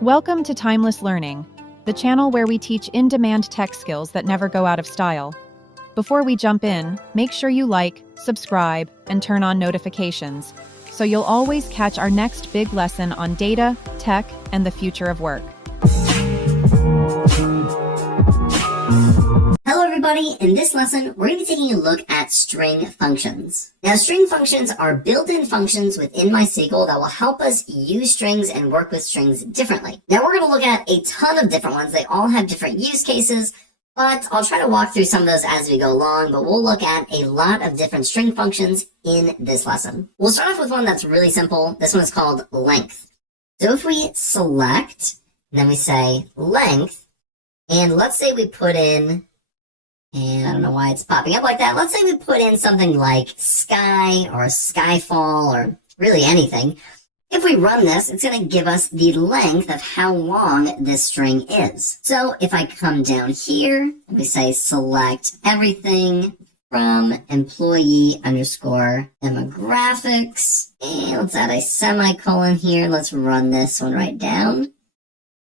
Welcome to Timeless Learning, the channel where we teach in-demand tech skills that never go out of style. Before we jump in, make sure you like, subscribe, and turn on notifications, so you'll always catch our next big lesson on data, tech, and the future of work. Hello everybody, in this lesson we're going to be taking a look at string functions. Now string functions are built-in functions within MySQL that will help us use strings and work with strings differently. Now we're going to look at a ton of different ones. They all have different use cases, but I'll try to walk through some of those as we go along, but we'll look at a lot of different string functions in this lesson. We'll start off with one that's really simple. This one is called length. So if we select, and then we say length, and let's say we put in, and I don't know why it's popping up like that. Let's say we put in something like sky or skyfall or really anything. If we run this, it's going to give us the length of how long this string is. So if I come down here, and we say select everything from employee underscore demographics, and let's add a semicolon here. Let's run this one right down.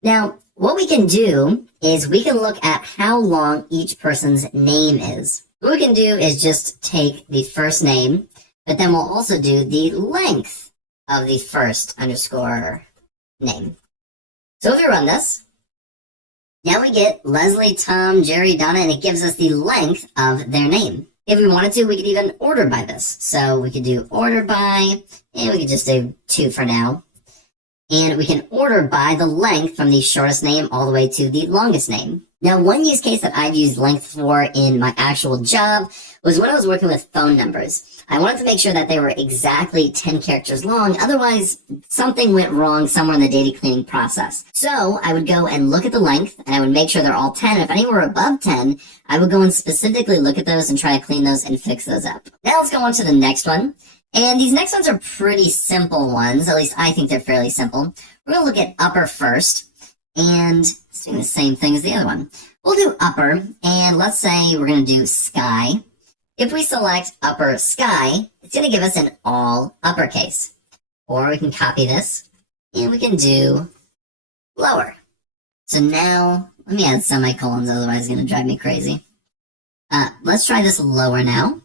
Now, what we can do is we can look at how long each person's name is. What we can do is just take the first name, but then we'll also do the length of the first underscore name. So if we run this, now we get Leslie, Tom, Jerry, Donna, and it gives us the length of their name. If we wanted to, we could even order by this. So we could do order by, and we could just do 2 for now. And we can order by the length from the shortest name all the way to the longest name. Now, one use case that I've used length for in my actual job was when I was working with phone numbers. I wanted to make sure that they were exactly 10 characters long, otherwise something went wrong somewhere in the data cleaning process. So I would go and look at the length, and I would make sure they're all 10. If any were above 10, I would go and specifically look at those and try to clean those and fix those up. Now let's go on to the next one. And these next ones are pretty simple ones, at least I think they're fairly simple. We're going to look at upper first, and it's doing the same thing as the other one. We'll do upper, and let's say we're going to do sky. If we select upper sky, it's going to give us an all uppercase. Or we can copy this, and we can do lower. So now, let me add semicolons, otherwise it's going to drive me crazy. Let's try this lower now.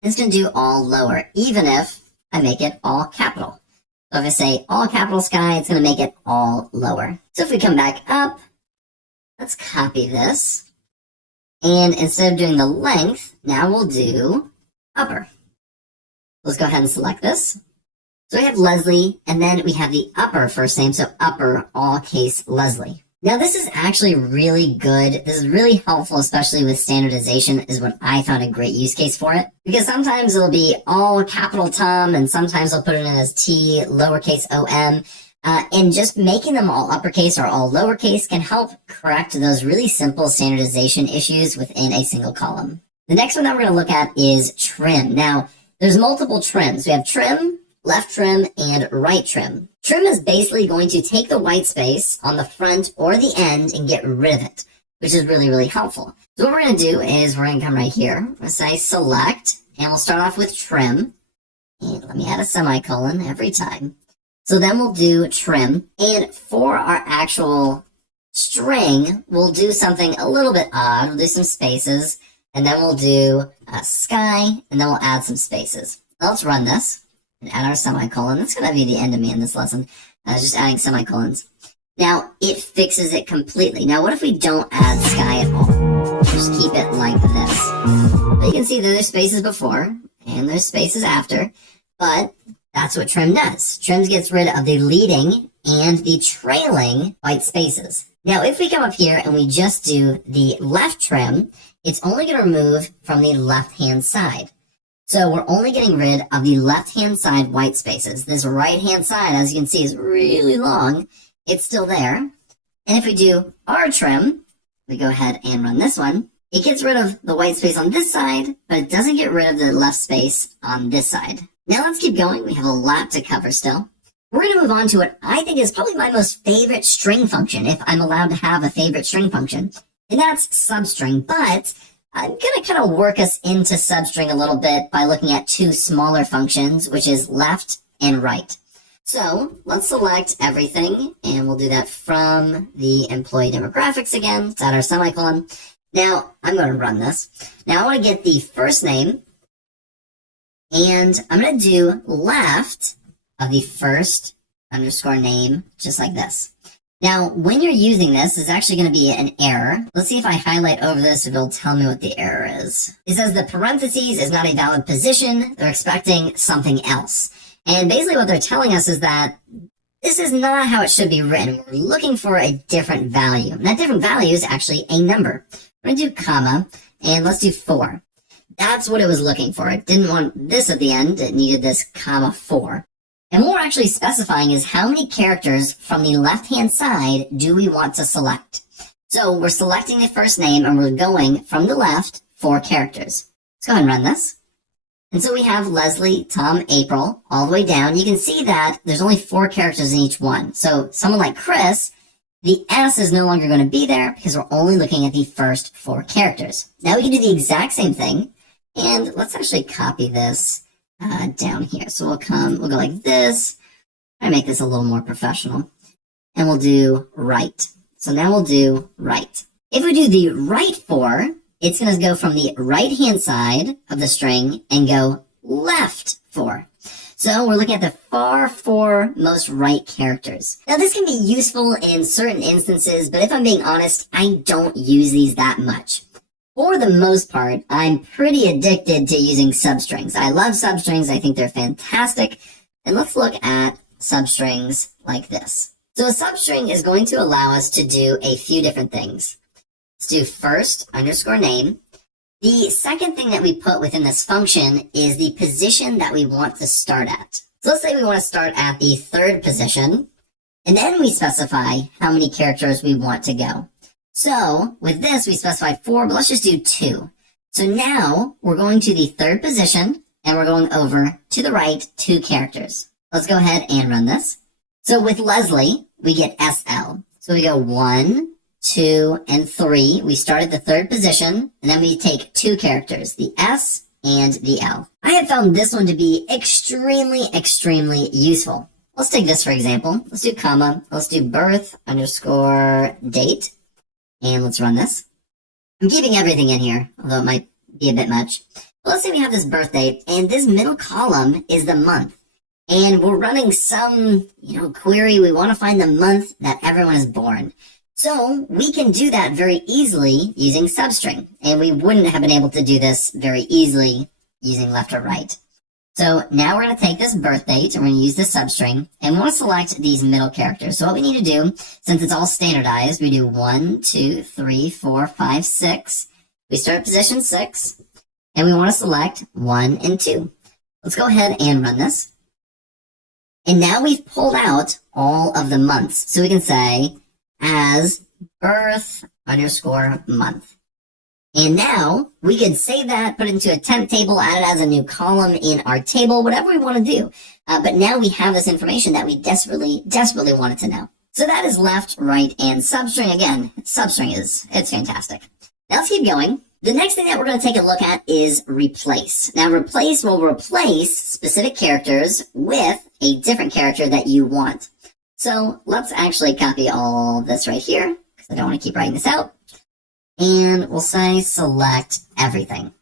It's going to do all lower, even if I make it all capital. So if I say all capital sky, it's going to make it all lower. So if we come back up, let's copy this. And instead of doing the length, now we'll do upper. Let's go ahead and select this. So we have Leslie, and then we have the upper first name, so upper all case Leslie. Now this is actually really good. This is really helpful, especially with standardization, is what I found a great use case for it. Because sometimes it'll be all capital Tom, and sometimes I'll put it in as T, lowercase om. And just making them all uppercase or all lowercase can help correct those really simple standardization issues within a single column. The next one that we're going to look at is trim. Now, there's multiple trims. We have trim, left trim, and right trim. Trim is basically going to take the white space on the front or the end and get rid of it, which is really, really helpful. So what we're going to do is we're going to come right here. We're going to say select, and we'll start off with trim. And let me add a semicolon every time. So then we'll do trim. And for our actual string, we'll do something a little bit odd. We'll do some spaces, and then we'll do sky, and then we'll add some spaces. Now let's run this. And add our semicolon. That's going to be the end of me in this lesson. Just adding semicolons. Now, it fixes it completely. Now, what if we don't add sky at all? Just keep it like this. But you can see that there's spaces before, and there's spaces after, but that's what trim does. Trim gets rid of the leading and the trailing white spaces. Now, if we come up here and we just do the left trim, it's only going to remove from the left-hand side. So we're only getting rid of the left-hand side white spaces. This right-hand side, as you can see, is really long. It's still there. And if we do our trim, we go ahead and run this one. It gets rid of the white space on this side, but it doesn't get rid of the left space on this side. Now let's keep going. We have a lot to cover still. We're going to move on to what I think is probably my most favorite string function, if I'm allowed to have a favorite string function. And that's SUBSTRING, but I'm going to kind of work us into SUBSTRING a little bit by looking at 2 smaller functions, which is left and right. So let's select everything, and we'll do that from the employee demographics again. Let's add our semicolon. Now I'm going to run this. Now I want to get the first name, and I'm going to do left of the first underscore name, just like this. Now, when you're using this, there's actually going to be an error. Let's see if I highlight over this, if it'll tell me what the error is. It says the parentheses is not a valid position. They're expecting something else. And basically what they're telling us is that this is not how it should be written. We're looking for a different value. And that different value is actually a number. We're going to do comma, and let's do 4. That's what it was looking for. It didn't want this at the end. It needed this comma 4. And what we're actually specifying is how many characters from the left-hand side do we want to select. So we're selecting the first name, and we're going from the left 4 characters. Let's go ahead and run this. And so we have Leslie, Tom, April, all the way down. You can see that there's only 4 characters in each one. So someone like Chris, the S is no longer going to be there because we're only looking at the first 4 characters. Now we can do the exact same thing. And let's actually copy this down here. So we'll go like this. I make this a little more professional. And we'll do right. So now we'll do right. If we do the right 4, it's going to go from the right-hand side of the string and go left 4. So we're looking at the far 4 most right characters. Now this can be useful in certain instances, but if I'm being honest, I don't use these that much. For the most part, I'm pretty addicted to using substrings. I love substrings. I think they're fantastic. And let's look at substrings like this. So a substring is going to allow us to do a few different things. Let's do first underscore name. The second thing that we put within this function is the position that we want to start at. So let's say we want to start at the 3rd position, and then we specify how many characters we want to go. So with this, we specified 4, but let's just do 2. So now we're going to the 3rd position, and we're going over to the right 2 characters. Let's go ahead and run this. So with Leslie, we get SL. So we go 1, 2, and 3. We start at the 3rd position, and then we take 2 characters, the S and the L. I have found this one to be extremely useful. Let's take this for example. Let's do comma. Let's do birth underscore date, and let's run this. I'm keeping everything in here, although it might be a bit much. But let's say we have this birth date, and this middle column is the month. And we're running some, query. We want to find the month that everyone is born. So we can do that very easily using SUBSTRING, and we wouldn't have been able to do this very easily using left or right. So now we're going to take this birth date, and we're going to use the SUBSTRING, and we want to select these middle characters. So what we need to do, since it's all standardized, we do 1, 2, 3, 4, 5, 6. We start at position 6, and we want to select 1 and 2. Let's go ahead and run this. And now we've pulled out all of the months. So we can say as birth underscore month. And now we could save that, put it into a temp table, add it as a new column in our table, whatever we want to do. But now we have this information that we desperately wanted to know. So that is left, right, and substring. Again, substring it's fantastic. Now let's keep going. The next thing that we're going to take a look at is replace. Now replace will replace specific characters with a different character that you want. So let's actually copy all this right here, because I don't want to keep writing this out. And we'll say select everything.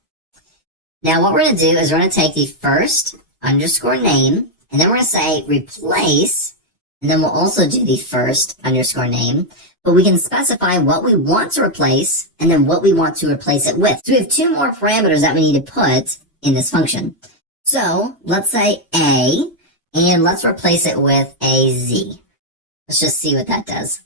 Now what we're going to do is we're going to take the first underscore name, and then we're going to say replace, and then we'll also do the first underscore name, but we can specify what we want to replace and then what we want to replace it with. So we have 2 more parameters that we need to put in this function. So let's say A, and let's replace it with a Z. Let's just see what that does.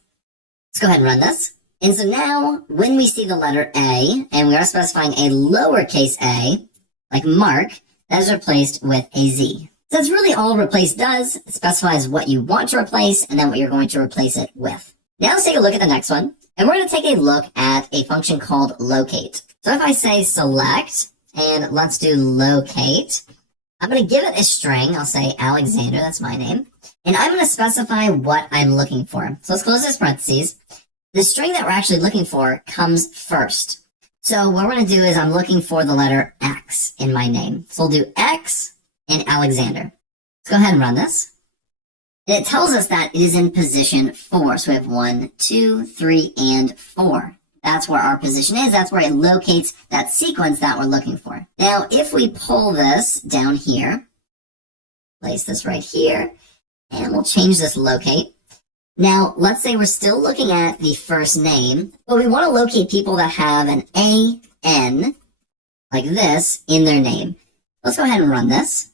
Let's go ahead and run this. And so now when we see the letter A, and we are specifying a lowercase a, like Mark, that is replaced with a Z. So that's really all replace does. It specifies what you want to replace and then what you're going to replace it with. Now let's take a look at the next one. And we're going to take a look at a function called locate. So if I say select, and let's do locate, I'm going to give it a string. I'll say Alexander, that's my name. And I'm going to specify what I'm looking for. So let's close this parentheses. The string that we're actually looking for comes first. So what we're going to do is I'm looking for the letter X in my name. So we'll do X and Alexander. Let's go ahead and run this. And it tells us that it is in position 4. So we have 1, 2, 3, and 4. That's where our position is. That's where it locates that sequence that we're looking for. Now, if we pull this down here, place this right here, and we'll change this locate. Now, let's say we're still looking at the first name, but we want to locate people that have an A-N, like this, in their name. Let's go ahead and run this.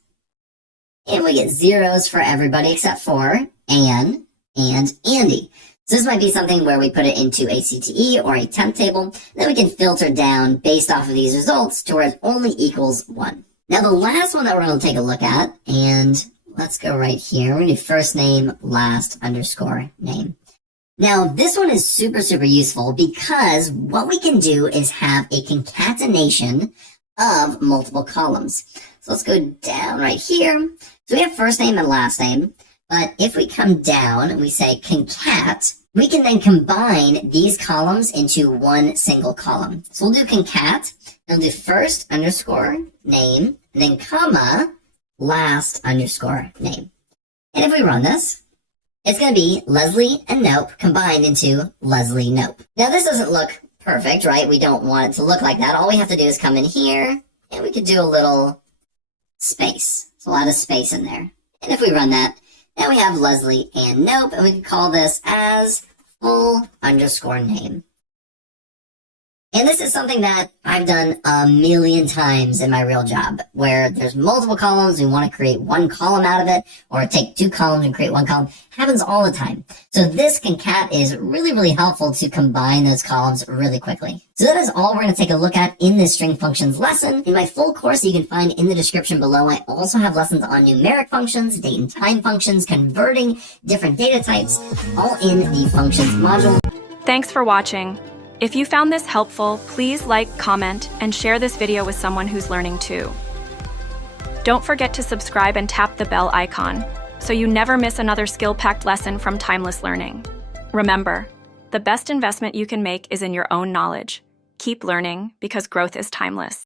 And we get zeros for everybody except for Anne and Andy. So this might be something where we put it into a CTE or a temp table. Then we can filter down based off of these results to where it only equals 1. Now, the last one that we're going to take a look at, and let's go right here. We're going to do first name, last underscore name. Now, this one is super, super useful because what we can do is have a concatenation of multiple columns. So let's go down right here. So we have first name and last name, but if we come down and we say concat, we can then combine these columns into one single column. So we'll do concat, and we'll do first underscore name, and then comma, last underscore name. And if we run this, it's going to be Leslie and Nope combined into Leslie Nope. Now this doesn't look perfect, right? We don't want it to look like that. All we have to do is come in here, and we could do a little space. So a lot of space in there. And if we run that, now we have Leslie and Nope, and we can call this as full underscore name. And this is something that I've done a million times in my real job, where there's multiple columns, we want to create one column out of it, or take 2 columns and create 1 column. Happens all the time. So this concat is really, really helpful to combine those columns really quickly. So that is all we're going to take a look at in this string functions lesson. In my full course you can find in the description below, I also have lessons on numeric functions, date and time functions, converting different data types, all in the functions module. Thanks for watching. If you found this helpful, please like, comment, and share this video with someone who's learning too. Don't forget to subscribe and tap the bell icon so you never miss another skill-packed lesson from Timeless Learning. Remember, the best investment you can make is in your own knowledge. Keep learning because growth is timeless.